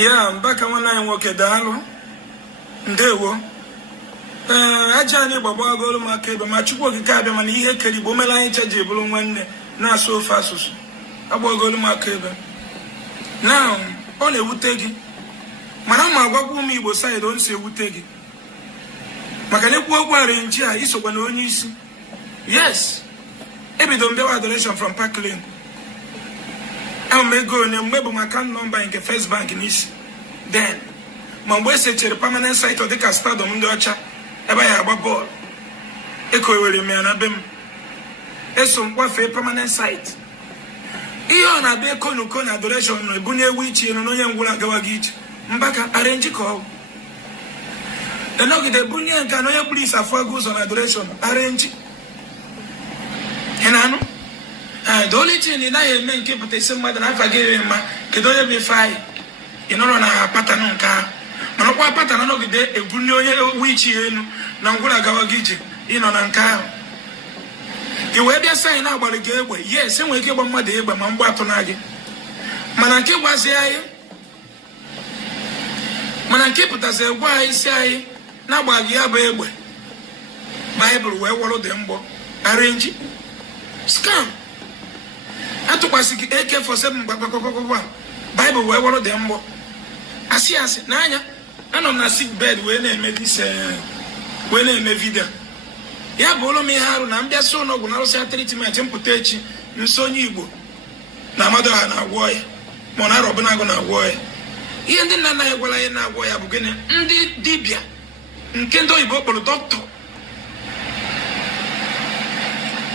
Yeah, Mbaka nwanne nwoke daalụ. Ndewo. Aja anyị gbagba agolu maka ebe ma Chukwu okike abịa mana ihe kere Igbo mere anyị cheji bụrụ nwanne na-asụ ofe asụsụ. Agbagolu maka ebe. Now, ọ na-ewute gị. Mana ma agwagwa ụmụ Igbo side ọ na-esi ewute gị. Maka na ekwu okwu arenji a isokwa na onye isi. Yes. Ebido mbewa adoration from Park Lane. Ego onye mgbe bụ maka nọmba nke First Bank n'isi. Then, ma mgbe esechere permanent site dịka stadium ndị ọcha ebe ya agba bọọlụ. Ekowere m ya na be m. Eso mkwafe permanent site. Ihe ọ na-abịa ekonuko na adoration na ebunye ewu ichi elu na onye ngwụrụ agawa gị ije. Mbaka arenji ka ọ. Enogide bunye nke na onye kpuru isi afọ agụ ụzọ na adoration arenji. Henanụ? The only thing in I mean keep the same mother I forgive him, could only be fine. You know, on a pattern car. And what pattern of the day, a bunyo which you know, Gawagiji, in on a car. You will be a sign out about the gateway. Yes, and we keep on my day, but my batonagi. Manaki was here. Manaki put as a wise say, now by the Bible, where all of them arrange it. Scam. Atụkwasị AK-47 Bible wee wọrọ dị mbọ asị n'anya anọ m na sick bed wee na-eme vidio ya bụ ụlọ m ihe arụ na mbịa so n'ọgwụ na arụsị treatment mpụta echi nso onye Igbo na amadụ ha na-agwọ ya ma ọ na-arọbụ na-agụ na-agwọ ya ihe ndị nna nna ya gwara ya na-agwọ ya bụ gịnị ndị dibịa nke ndị oyibo kpọrọ dọkịta.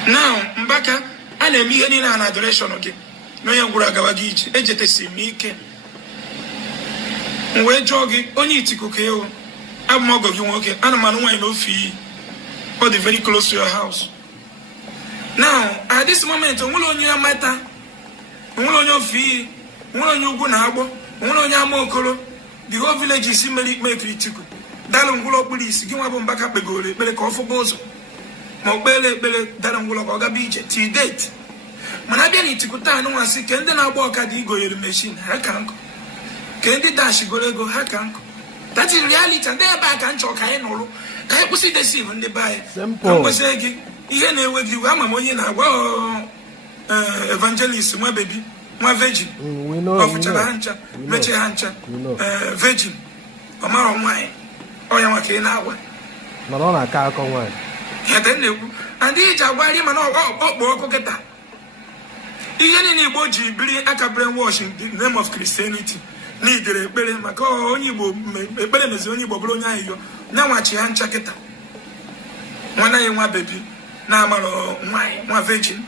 Now Mbaka a na-eme ihe niile na adoration gị na onye ngwụrụ agawa gị ije ejetesi m ike wee jụọ gị onye itikuku ewu abụ m ọgọ gị nwoke ana m anụ nwaanyị n'ofe iyi ọ dị very close to your house. Now at this moment onwere onye amata onwere onye ofe iyi onwere onye ugwu na agbọ onwere onye ama okoro the whole village isi mere ikpe ekiritiku dalụ ngwụlọ okpuru isi gị nwa bụ Mbaka kpegoro ekpere ka ọ fụba ụzọ ma okpele ekpere dara ngwụlọ ka ọ gaba ije till date. Mana abịa na itikuta anụnwasị ke ndị na-agba ọkada igoyere machine ha ka nkụ ke ndị dash goro ego ha ka nkụ. That is reality. Ndị ebe a ka nchọ ka anyị nụrụ ka anyị kwụsị deceive ndị be anyị ka mgbesị gị ihe na-ewe gị iwe ama m onye na-agwa evangelist nwa bebi nwa virgin ọ fụchara ha ncha mechie ha ncha virgin ọ mara nwaanyị ọnya nwa ka ị na-agwa mana ọ na-aka akọ nwaanyị ya dị na-ekwu ndị iji agwarị mana ọkpọ ọkụ kịta ihe niile Igbo ji biri aka brainwash in the name of Christianity n'idere ekpere maka onye Igbo ekpere mezi onye Igbo bụrụ onye ahịyọ na-nwachi ha ncha kịta nwana ya nwa bebi na-amara nwaanyị nwa virgin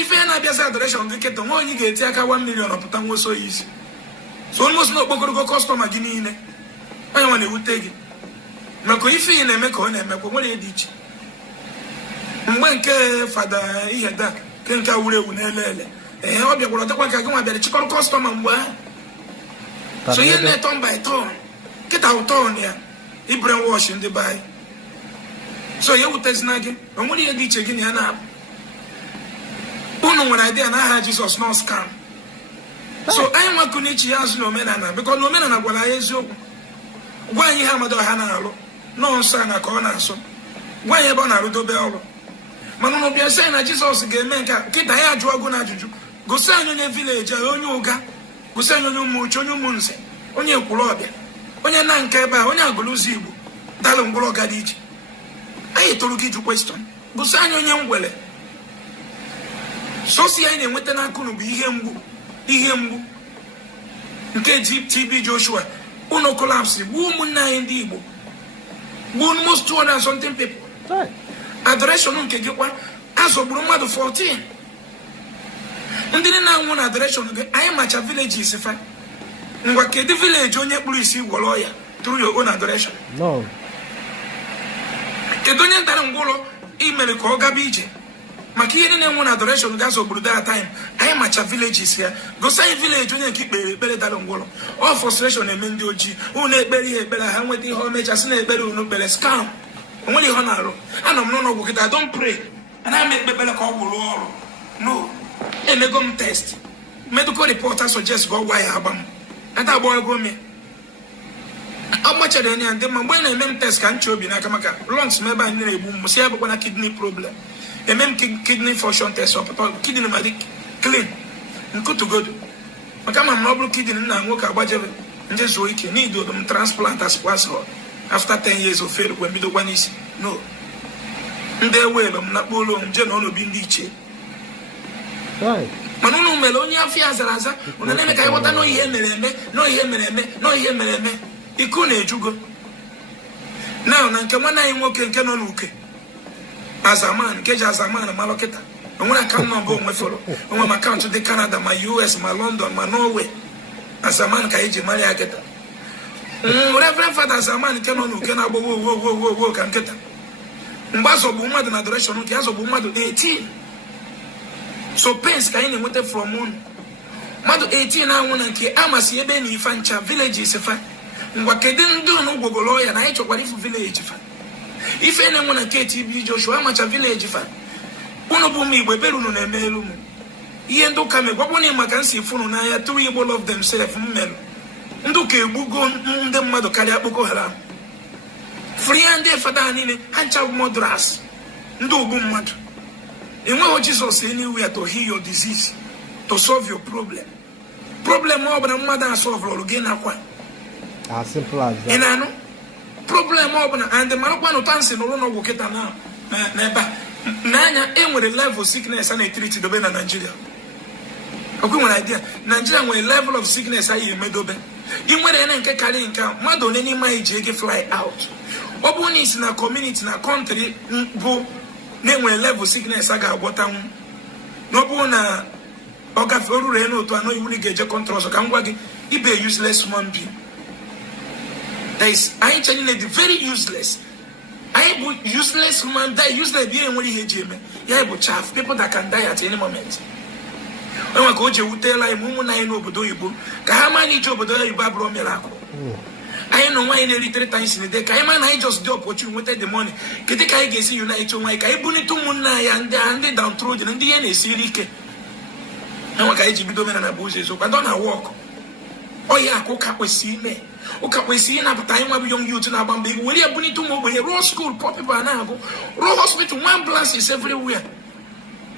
ife na-abịazi adoration gị kịta nwa onye ga-eti aka 1 million ọpụta nwoso ya isi so almost na okpokorogo kọstọma gị niile onye nwa na-ewute gị maka ife ị na-eme ka ọ na-emekwa nwere dị iche mgbe nke fada ihe dak nke wuru ewu na-ele ọ bịakwara ọdịkwa ka gị nwa bịara chịkọrọ kọstọma mgbe ahụ so ihe na-eton by ton kịta ụtọn ya ibren wash ndị be anyị so ya wutezina gị o nwere ihe dị iche gị na ya na-abụ unu nwere idea na aha Jizọs nọ scam so anyị nwakụ n'ichi ya azụ na omenala bịkọ na omenala gwara ya eziokwu gwa anyị ihe amadụ ha na-alụ nọọ nsọ a na ka ọ na-asọ gwa anyị ebe ọ na-arụdobe ọrụ mana ụnụ bịa sị na Jizọs ga-eme nke a kịta ya ajụọgụ na ajụjụ gosi anyị onye vileji onye ụga gosi anyị onye ụmụ uche onye ụmụ nze onye ekwuru ọbịa onye na nke ebe a onye agụlụzi Igbo dalụ ngwụrụ ọga dị iche anyị tụrụ gị jụ kwestion gosi anyị onye ngwere sosi anyị na-enweta n'aka unu bụ ihe mgbu nke TB Joshua unu collapse gbuo ụmụnne anyị ndị Igbo gbuo almost 200 and something people. Adoration nke gị kwa azọgburu mmadụ 14 ndị na-anwụ na adoration gị anyị macha villages fa ngwa kedu village onye kpụrụ isi gwọrọ ya through your own adoration no kedu onye ntara ngwụlọ imere ka ọ gaba ije maka ihe na-enwe na adoration gị azọgburu that time anyị macha villages ya gosi anyị village onye nke ikpere ekpere dara ngwụlọ ọ frustration eme ndị ojii unu ekpere ihe ekpere ha nweta ihe omechasị na ekpere unu kpere scam onwere ihe ọ na-arụ anọ m n'ụlọọgwụ kịta don't pray ana m ekpekpere ka ọ gwụrụ ọrụ no emego m test medical report suggest go why agba m ata boy go me agbachere ni ande ma mgbe na emem test ka nche obi n'aka maka lungs meba ni na-egbu m si abụkwa na kidney problem emem kidney function test ọpụta kidney ma dị clean nkutugodo maka ma ọ bụrụ kidney na nwoke agbajebe nje zuo ike need m transplant as possible after 10 years of fail when bidokwa n'isi no ndị ewe ebe m nakpo ụlọ nje na ọnọbi ndị iche mana unu mere onye afọ ya zara aza unu na-eme ka ịghọta na ihe mere eme na ihe mere eme na ihe mere eme iku na-ejugo na nke nwanne anyị nwoke nke nọ n'uke azaman nke ji azaman ma lọkịta onwere akaụntụ nọmba onwe fọrọ onwe m akaụntụ dị Canada ma US ma London ma Norway azaman ka eji mara ya kịta Reverend Father azaman nke nọ n'uke na-agba wo ka nkịta mgbe azọgbu mmadụ na adoration nke azọgbu mmadụ 18 so pains ka anyị na-enweta from unu mmadụ 18 na-anwụ na nke amasị ebe na ife ncha villages fa ngwa kedu ndị unu gwogolo ya na anyị chọkwara ifu village fa ife na-enwe na nke TB Joshua amacha village fa unu bụ m Igbo ebere unu na-eme elu m ihe ndị ụka megwakwa na maka nsi ifunu n'anya tụrụ Igbo love themselves mmerụ ndị ụka egbugo ndị mmadụ karịa Boko Haram free ndị fada niile ha ncha murderers ndị ogbu mmadụ enweghị Jesus anywhere to heal your disease to solve your problem ọ bụla mmadụ asolve ọrụ gị nakwa as simple as that. In ano problem ọ bụla and marakwa no tansi no no ọgwụ kịta na ebe a n'anya enwere level sickness a na-etriti dobe na Nigeria okwu nwere idea Nigeria nwere level of sickness a yi emedobe ị nwere ene nke karịa nke mmadụ onye n'ime anyị ji ege fly out ọ bụ na isi na community na country bụ na-enwere level sickness a ga-agwọtanwu n'ọbụ na ọ gafe oruru ya n'otu anọ iwu ga-eje control ọzọ ka m gwa gị ibe useless human being. I actually very useless. I am useless human die useless being when he jame. Yeah, but chaff people that can die at any moment. When I go to Utela, Mumu na no bodo ibu. Kahamani job bodo ibu bro miracle. I know why nearly 3 times in a day. Kaiman I just do opportunity with the money. Kitika I see unite to my Kaibuni to Muna and they down through the DNA silike. I want to be doing an abuse, so I don't walk. Oh yeah, cook up with see me. Okay, we see na time we young youth na bambi. We are bunny to move. Raw school, poor people na go. Raw hospital, one blast is everywhere.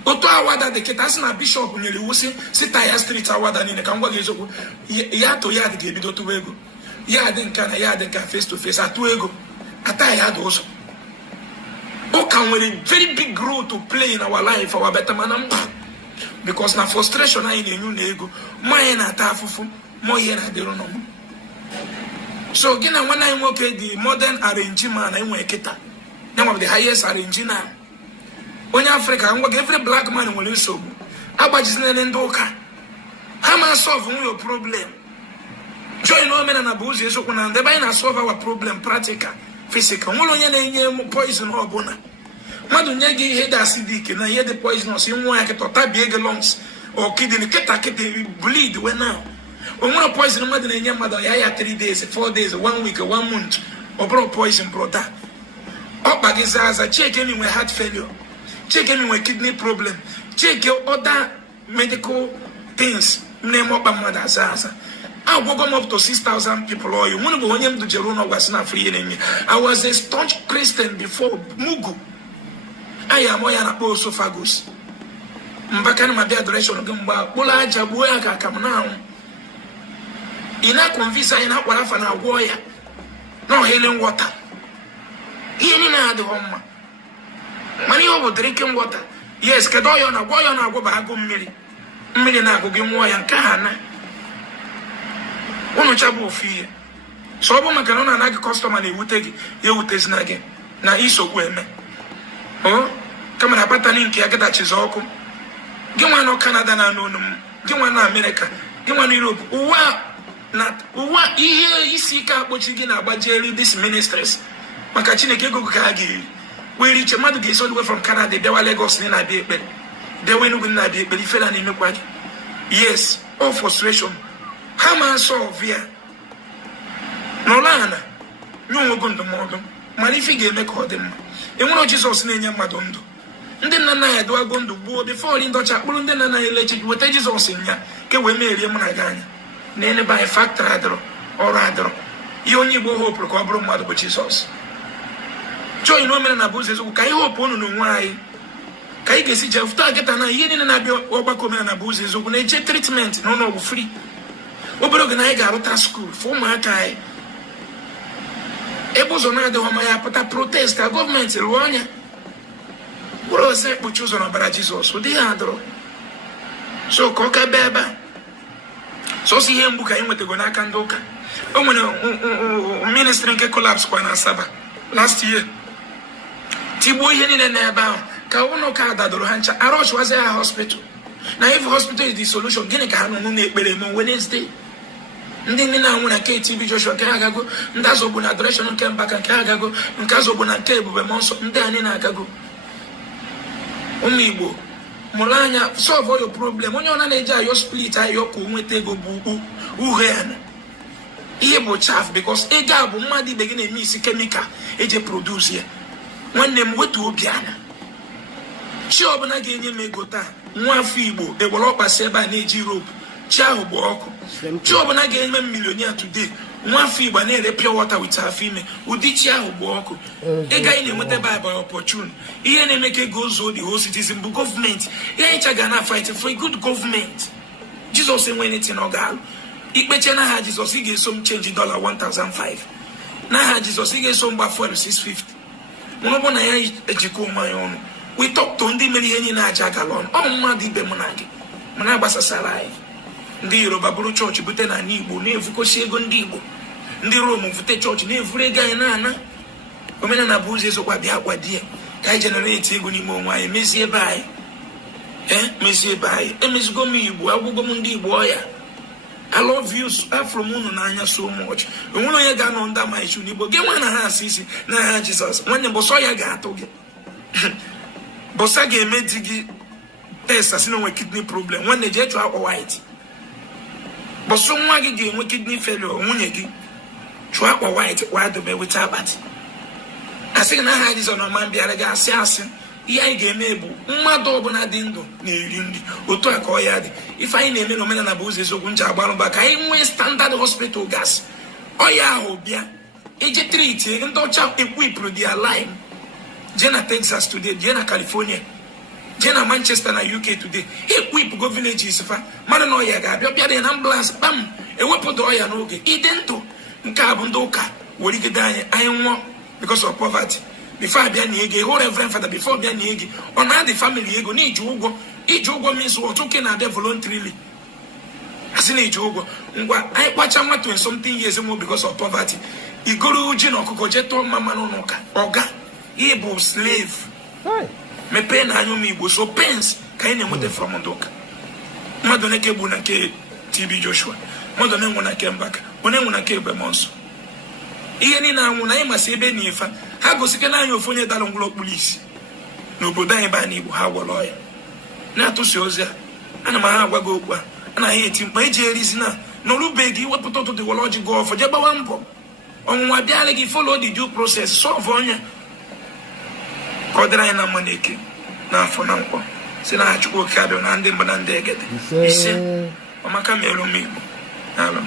Oto awada de ketas na bishop nyeli wusi. Sitaya street awada ni ne kangwa gezo. Ya to ya de gebido to ego. Ya den kana face to face atu ego. Ata ya do also. Okay, we a very big role to play in our life, our better man. Because na frustration na in a new ego. Moye na tafufu. Moye na derono. So again, when I work at the modern arrangement, I work it. Now of the highest arrangement. When Africa, I work every black man will so. About just letting doka. How am I solving your problem? Join no men and abuse is open and they buy solve our problem practical, physical. One poison or bona. Madunyagi head acidic and I hear the poisonous in one to tabby lungs or kidney keta bleed when now. When one poison mother and your mother, I had 3 days, 4 days, 1 week, 1 month, or brought poison brother. Up by his eyes, I check him with heart failure, check him with kidney problem, check your other medical things, name up by mother's ass. I woke up to 6,000 people, or you want to go him to Jeruna was not free enemy. I was a staunch Christian before Mugu. I am Moyana Osophagus. Mbaka my adoration of Gumba, Bula Jabuaka come now. Ina convince ina walafa na warrior no healing water ini na the home mani obo drinking water yes kedo yo na go ba go mmiri na go gi nwo ya nka hana unu chabu ofie so obo maka no na customer na ewute gi ye wutezi na gi na isogbu eme oh kama na patani nke ya gada chizoku gi nwa no Canada na no gi nwa na America gi nwa na Europe not what isi ka akpochi gị na-agbajeri these ministries maka Chineke ego ka agi we reach a mother gets all the way from Canada they were Lagos ni na be ekpe they were no na be ekpe ifela na emekwa gị yes all frustration how man solve here no lana nyo ogo ndụmọdụ mana ife ga-eme ka ọ dị mma enwere Jesus na-enye mmadụ ndụ ndị nna nna ya dụago ndụ gbuo before ndị ọcha kpụrụ ndị nna nna ya elechi weta Jesus nya ka wee merie mụ na gị anya na by factor adro or adro ihe onye Igbo hope ka ọ bụrụ mmadụ bụ Jizọs join no mere na bụ ụzọ ka ihe hope unu n'onwe anyị ka anyị ga-esi jee fụta agịta na ihe niile na-abịa ọgbakọ mere na bụ ụzọ eziokwu na-eje treatment na ọnụ ọgwụ free obere oge na anyị ga-arụta skuul fụ ụmụaka anyị ebe ụzọ na-adịghị ọma ya pụta protest ka gọọmenti rụọ anya bụrụ ọzọ ekpuchi ụzọ n'ọbara Jizọs ụdị ha adọrọ so ka ọ ka bịa ebe a sọsọ ihe mgbu ka anyị nwetago n'aka ndị ụka o nwere ministri nke collapse kwa na Asaba last year tigbuo ihe niile n'ebe ahụ ka ụlọ ụka dadoro ha ncha arọchwazi ha hospital na if hospital is the solution gịnị ka ha nọ n'ekpere ma Wednesday ndị nne na-anwụ na nke TB Joshua nke ha agago ndị azọgbu na adoration nke Mbaka nke ha agago nke azọgbu na nke Ebube Mmụọ Nsọ ndị anyị na-agago ụmụ Igbo mụrụ anya solve all your problem onye ọna na-eji ayọ split ayọ ka o nweta ego bụ uhe ya ihe bụ chaff because ego a bụ mmadụ ibe gị na-eme isi kemikal eji produce ya nwanne m wetu obi anya chi ọbụla ga-enye m ego taa nwa afọ Igbo ewere ọkpasị ebe a na-eji rope chi ahụ bụ ọkụ chi ọbụla ga-enye m milionia today nwa afọ Igbo na-ere pure water with afọ ime ụdị chi ahụ bụ ọkụ ego anyị na-enweta by opportune ihe na-eme ka ego zuo the whole citizen bụ gọọmenti ihe anyị chaga na fight for a good government Jizọs enwe anything ọ ga-alụ ikpeche n'aha Jizọs ị ga-eso m change dollar 1,005 n'aha Jizọs ị ga-eso m gba fuel 650 mụrụ bụ na ya ejikọ onwe ya ọnụ we talk to ndị mere ihe niile aja galọn ọ mmadụ ibe mụ na gị mana agbasasara anyị ndị Yoruba bụrụ chọọchị bute na Igbo na-evukosi ego ndị Igbo ndị Rom vute chọọchị na-evuru ego anyị na-ana omenala bụ ụzọ ezokwa bịa akwa di ya ka anyị generate ego n'ime onwe anyị mezie ebe anyị mezie ebe anyị emezigo m Igbo agwụgo m ndị Igbo ọya I love you from unu n'anya so much onwere onye ga-anọ ndị amaghịchi n'Igbo gị nwa na ha asị isi n'aha Jizọs nwanne bọsọ ya ga-atụ gị bọsa ga-eme di gị test asị na onwe kidney problem nwanne jee chụọ akwa white bọsọ nwa gị ga-enwe kidney failure nwunye gị chụọ akwa white wadobe weta akpati asị gị na aha Jizọs na ọma mbịara gị asị ihe anyị ga-eme bụ mmadụ ọbụla dị ndụ na-eri nri otu a ka ọ ya dị ife anyị na-eme n'omenala bụ ụzọ eziokwu nji agbarụ mba ka anyị nwee standard hospital gas ọya ahụ bịa eje triti ndị ọcha ekwipụrụ dia line jee na Texas today jee na California jee na Manchester na UK today ekwipụgo villages fa mmadụ na ọya ga-abịa bịara ya na ambulance kpam ewepụta ọya n'oge ide ndụ nke a bụ ndị ụka werigide anyị nwụọ because of poverty before abịa na ego ịhụ reverend father before abịa na ego ọ na-adị family ego n'iji ụgwọ iji ụgwọ means what oke na-adị voluntarily asị na iji ụgwọ ngwa anyị kpacha nwa 20 something years more because of poverty igoro ji na ọkụkọ jee tụọ mma mmanụ n'ụka ọga ihe bụ slave mepee na anya ụmụ Igbo so pens ka anyị na-enweta from ndị ụka mmadụ na-eke bụ na nke TB Joshua mmadụ na-enwe na nke Mbaka onye enwe na nke Ebube Mmụọ Nsọ ihe niile anwụ na anyị masị ebe na-efa ha gosike na anyị ofu onye dara ngwụlọ okpuru isi n'obodo anyị baa n'Igbo ha gwọrọ ya na-atụsi ozi a ana m ha agwa gị okwu a anaghị eti mkpa eji erizi na n'ọrụbeghị iwepụta ụtụ dịwọlọji gị ọfọ jee gbawa mbọ ọnwụnwa bịara gị follow the due process solve onye ka ọ dịrị anyị na mma na eke n'afọ na nkwọ si na ha Chukwu oke abịa na ndị mba na ndị egede ise ọmaka merụ m Igbo n'alụ